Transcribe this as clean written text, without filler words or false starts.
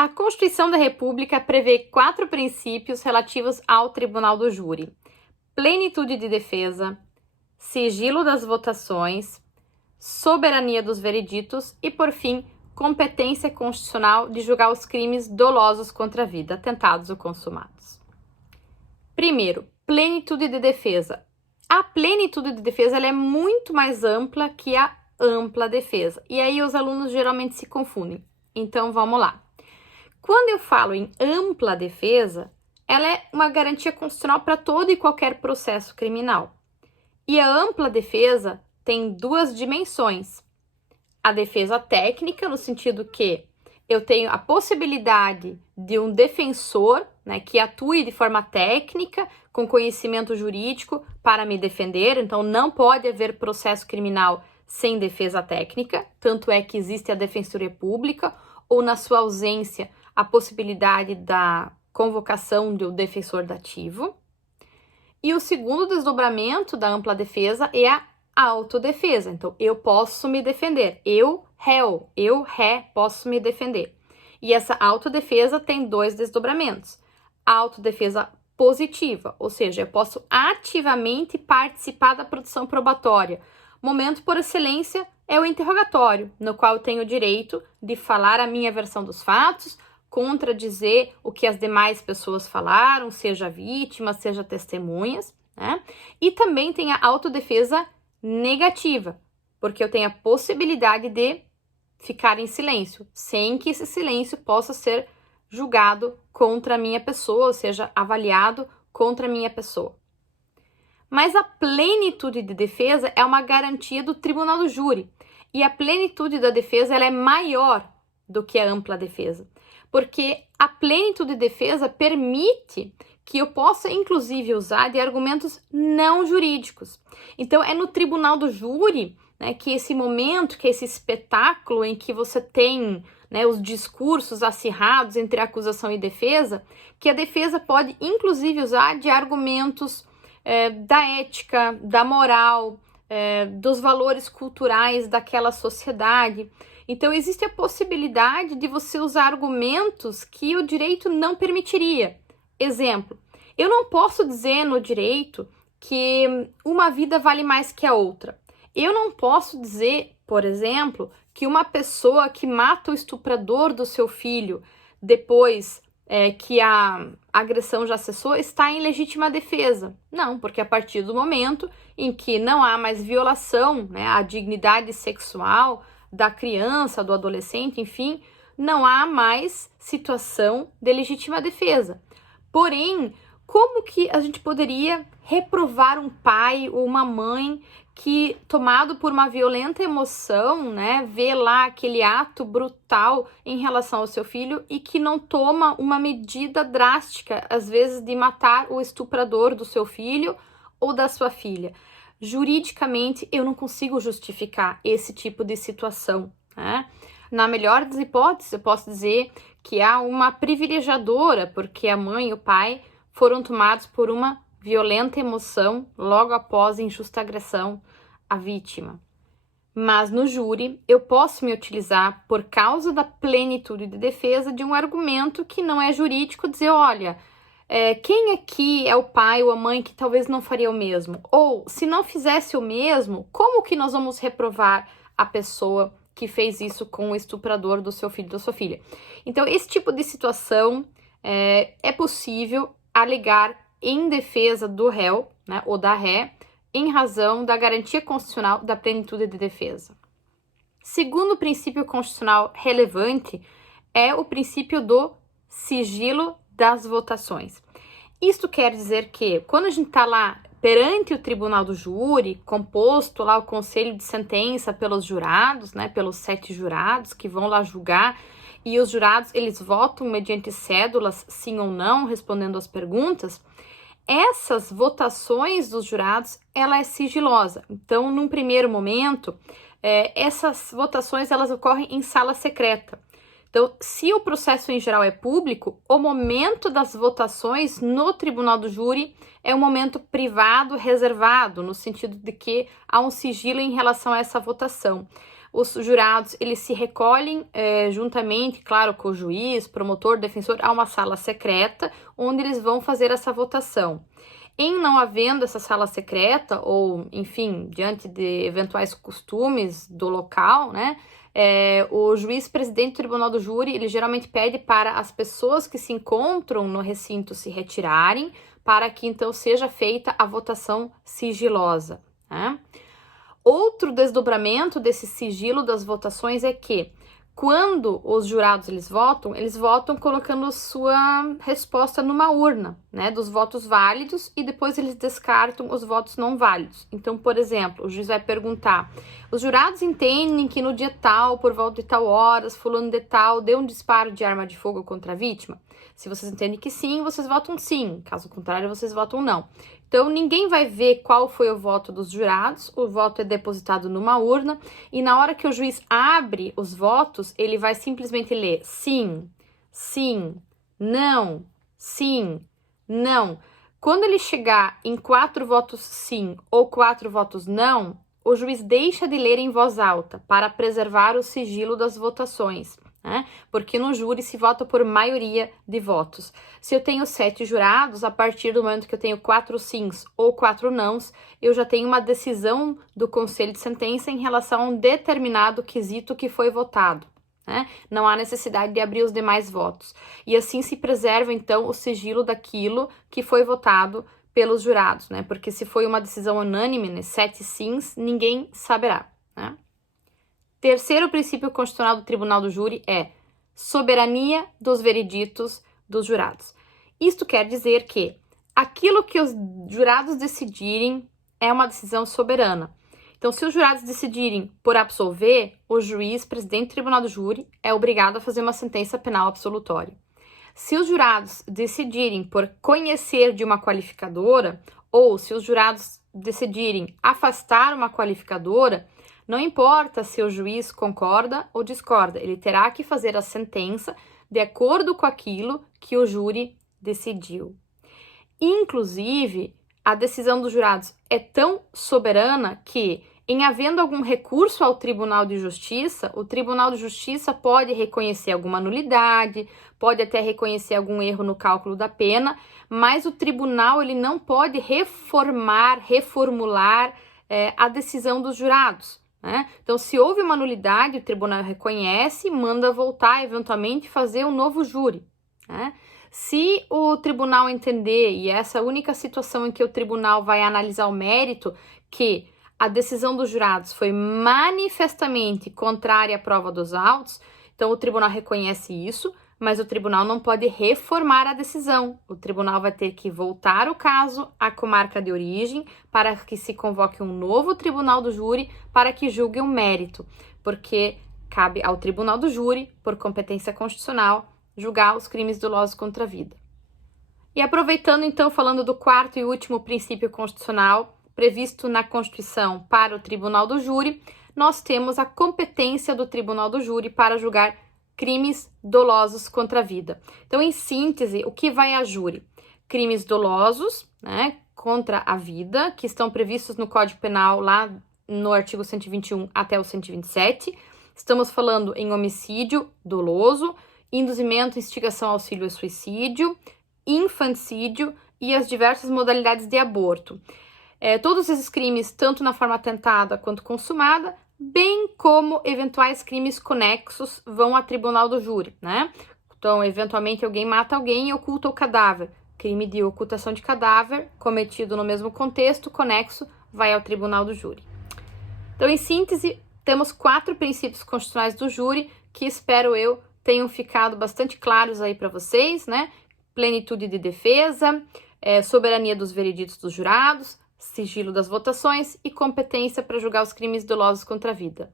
A Constituição da República prevê 4 princípios relativos ao Tribunal do Júri: plenitude de defesa, sigilo das votações, soberania dos vereditos e, por fim, competência constitucional de julgar os crimes dolosos contra a vida, atentados ou consumados. Primeiro, plenitude de defesa. A plenitude de defesa ela é muito mais ampla que a ampla defesa. E aí os alunos geralmente se confundem. Então, vamos lá. Quando eu falo em ampla defesa, ela é uma garantia constitucional para todo e qualquer processo criminal. E a ampla defesa tem 2 dimensões. A defesa técnica, no sentido que eu tenho a possibilidade de um defensor, né, que atue de forma técnica, com conhecimento jurídico, para me defender. Então, não pode haver processo criminal sem defesa técnica. Tanto é que existe a Defensoria Pública, ou, na sua ausência, a possibilidade da convocação do defensor dativo. E o segundo desdobramento da ampla defesa é a autodefesa. Então, eu posso me defender. Eu, ré, posso me defender. E essa autodefesa tem 2 desdobramentos. A autodefesa positiva, ou seja, eu posso ativamente participar da produção probatória. Momento por excelência é o interrogatório, no qual eu tenho o direito de falar a minha versão dos fatos, contradizer o que as demais pessoas falaram, seja vítima, seja testemunhas, né? E também tem a autodefesa negativa, porque eu tenho a possibilidade de ficar em silêncio, sem que esse silêncio possa ser julgado contra a minha pessoa, ou seja, avaliado contra a minha pessoa. Mas a plenitude de defesa é uma garantia do Tribunal do Júri, e a plenitude da defesa ela é maior do que a ampla defesa, porque a plenitude de defesa permite que eu possa, inclusive, usar de argumentos não jurídicos. Então, é no Tribunal do Júri, né, que esse momento, que esse espetáculo em que você tem, né, os discursos acirrados entre acusação e defesa, que a defesa pode, inclusive, usar de argumentos da ética, da moral, dos valores culturais daquela sociedade. Então, existe a possibilidade de você usar argumentos que o direito não permitiria. Exemplo, eu não posso dizer no direito que uma vida vale mais que a outra. Eu não posso dizer, por exemplo, que uma pessoa que mata o estuprador do seu filho depois que a agressão já cessou está em legítima defesa. Não, porque a partir do momento em que não há mais violação, né, à dignidade sexual da criança, do adolescente, enfim, não há mais situação de legítima defesa. Porém, como que a gente poderia reprovar um pai ou uma mãe que, tomado por uma violenta emoção, né, vê lá aquele ato brutal em relação ao seu filho e que não toma uma medida drástica, às vezes, de matar o estuprador do seu filho ou da sua filha? Juridicamente, eu não consigo justificar esse tipo de situação, né? Na melhor das hipóteses, eu posso dizer que há uma privilegiadora, porque a mãe e o pai foram tomados por uma violenta emoção logo após a injusta agressão à vítima. Mas no júri, eu posso me utilizar, por causa da plenitude de defesa, de um argumento que não é jurídico, dizer, olha, quem aqui é o pai ou a mãe que talvez não faria o mesmo? Ou, se não fizesse o mesmo, como que nós vamos reprovar a pessoa que fez isso com o estuprador do seu filho ou da sua filha? Então, esse tipo de situação é possível alegar em defesa do réu, né, ou da ré, em razão da garantia constitucional da plenitude de defesa. Segundo princípio constitucional relevante é o princípio do sigilo das votações. Isto quer dizer que, quando a gente está lá perante o Tribunal do Júri, composto lá o conselho de sentença pelos jurados, né, pelos 7 jurados que vão lá julgar, e os jurados, eles votam mediante cédulas, sim ou não, respondendo às perguntas, essas votações dos jurados, ela é sigilosa. Então, num primeiro momento, essas votações, elas ocorrem em sala secreta. Então, se o processo em geral é público, o momento das votações no Tribunal do Júri é um momento privado, reservado, no sentido de que há um sigilo em relação a essa votação. os jurados, eles se recolhem juntamente, claro, com o juiz, promotor, defensor, a uma sala secreta, onde eles vão fazer essa votação. Em não havendo essa sala secreta, ou, enfim, diante de eventuais costumes do local, né, o juiz-presidente do Tribunal do Júri, ele geralmente pede para as pessoas que se encontram no recinto se retirarem, para que, então, seja feita a votação sigilosa, né? Outro desdobramento desse sigilo das votações é que, quando os jurados eles votam colocando sua resposta numa urna, né, dos votos válidos, e depois eles descartam os votos não válidos. Então, por exemplo, o juiz vai perguntar: os jurados entendem que no dia tal, por volta de tal horas, fulano de tal deu um disparo de arma de fogo contra a vítima? Se vocês entendem que sim, vocês votam sim. Caso contrário, vocês votam não. Então, ninguém vai ver qual foi o voto dos jurados, o voto é depositado numa urna, e na hora que o juiz abre os votos, ele vai simplesmente ler sim, sim, não, sim, não. Quando ele chegar em 4 votos sim ou 4 votos não, o juiz deixa de ler em voz alta para preservar o sigilo das votações, né? Porque no júri se vota por maioria de votos. Se eu tenho 7 jurados, a partir do momento que eu tenho 4 sims ou 4 nãos, eu já tenho uma decisão do conselho de sentença em relação a um determinado quesito que foi votado, né? Não há necessidade de abrir os demais votos. E assim se preserva, então, o sigilo daquilo que foi votado pelos jurados, né? Porque se foi uma decisão unânime, né, 7 sims, ninguém saberá, né? Terceiro princípio constitucional do Tribunal do Júri é soberania dos vereditos dos jurados. Isto quer dizer que aquilo que os jurados decidirem é uma decisão soberana. Então, se os jurados decidirem por absolver, o juiz, presidente do Tribunal do Júri, é obrigado a fazer uma sentença penal absolutória. Se os jurados decidirem por conhecer de uma qualificadora, ou se os jurados decidirem afastar uma qualificadora, não importa se o juiz concorda ou discorda, ele terá que fazer a sentença de acordo com aquilo que o júri decidiu. Inclusive, a decisão dos jurados é tão soberana que, em havendo algum recurso ao Tribunal de Justiça, o Tribunal de Justiça pode reconhecer alguma nulidade, pode até reconhecer algum erro no cálculo da pena, mas o tribunal ele não pode reformular a decisão dos jurados, né? Então, se houve uma nulidade, o tribunal reconhece e manda voltar, eventualmente, fazer um novo júri, né? Se o tribunal entender, e essa é a única situação em que o tribunal vai analisar o mérito, que a decisão dos jurados foi manifestamente contrária à prova dos autos, então o tribunal reconhece isso, mas o tribunal não pode reformar a decisão. O tribunal vai ter que voltar o caso à comarca de origem para que se convoque um novo tribunal do júri para que julgue o mérito, porque cabe ao tribunal do júri, por competência constitucional, julgar os crimes dolosos contra a vida. E aproveitando então, falando do quarto e último princípio constitucional previsto na Constituição para o tribunal do júri, nós temos a competência do tribunal do júri para julgar crimes dolosos contra a vida. Então, em síntese, o que vai a júri? Crimes dolosos, né, contra a vida, que estão previstos no Código Penal, lá no artigo 121 até o 127. Estamos falando em homicídio doloso, induzimento, instigação, auxílio e suicídio, infanticídio e as diversas modalidades de aborto. Todos esses crimes, tanto na forma tentada quanto consumada, bem como eventuais crimes conexos, vão a tribunal do júri, né? Então, eventualmente, alguém mata alguém e oculta o cadáver. Crime de ocultação de cadáver, cometido no mesmo contexto, conexo, vai ao tribunal do júri. Então, em síntese, temos 4 princípios constitucionais do júri que espero eu tenham ficado bastante claros aí para vocês, né? Plenitude de defesa, soberania dos vereditos dos jurados, sigilo das votações e competência para julgar os crimes dolosos contra a vida.